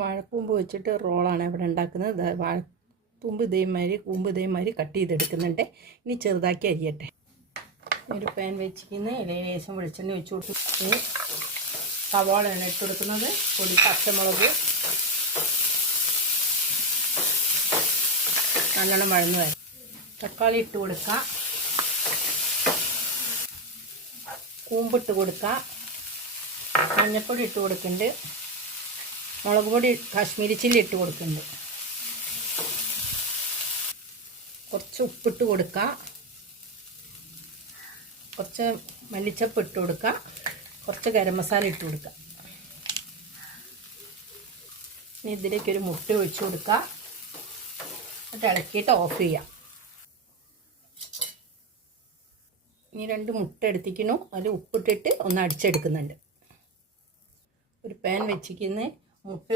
വാഴക്കൂമ്പ് വെച്ചിട്ട് റോളാണ് ഇവിടെ ഉണ്ടാക്കുന്നത്. വാഴത്തൂമ്പ് കൂമ്പ് കട്ട് ചെയ്തെടുക്കുന്നുണ്ട്. ഇനി ചെറുതാക്കി അരിയട്ടെ. ഒരു പാൻ വെച്ചിരിക്കുന്ന ലേശം വെളിച്ചെണ്ണ ഒഴിച്ച് കൊടുത്ത് സവാളയാണ് ഇട്ട് കൊടുക്കുന്നത്. പൊടി പച്ചമുളക് നല്ലോണം വഴന്ന് വരും. തക്കാളി ഇട്ട് കൊടുക്കുക, കൂമ്പിട്ട് കൊടുക്കുക, മഞ്ഞൾപ്പൊടി ഇട്ട് കൊടുക്കുന്നുണ്ട്, മുളക് പൊടി കാശ്മീരി ചില്ലി ഇട്ട് കൊടുക്കുന്നുണ്ട്, കുറച്ച് ഉപ്പിട്ട് കൊടുക്കുക, കുറച്ച് മല്ലിച്ചപ്പ് ഇട്ട് കൊടുക്കുക, കുറച്ച് ഗരം മസാല ഇട്ട് കൊടുക്കുക. ഇനി ഇതിലേക്കൊരു മുട്ട ഒഴിച്ച് കൊടുക്കുക. എന്നിട്ട് ഇളക്കിയിട്ട് ഓഫ് ചെയ്യാം. ഇനി 2 മുട്ട എടുത്തിക്കുന്നു. അതിൽ ഉപ്പിട്ടിട്ട് ഒന്ന് അടിച്ചെടുക്കുന്നുണ്ട്. ഒരു പാൻ വെച്ചിരിക്കുന്ന മുട്ട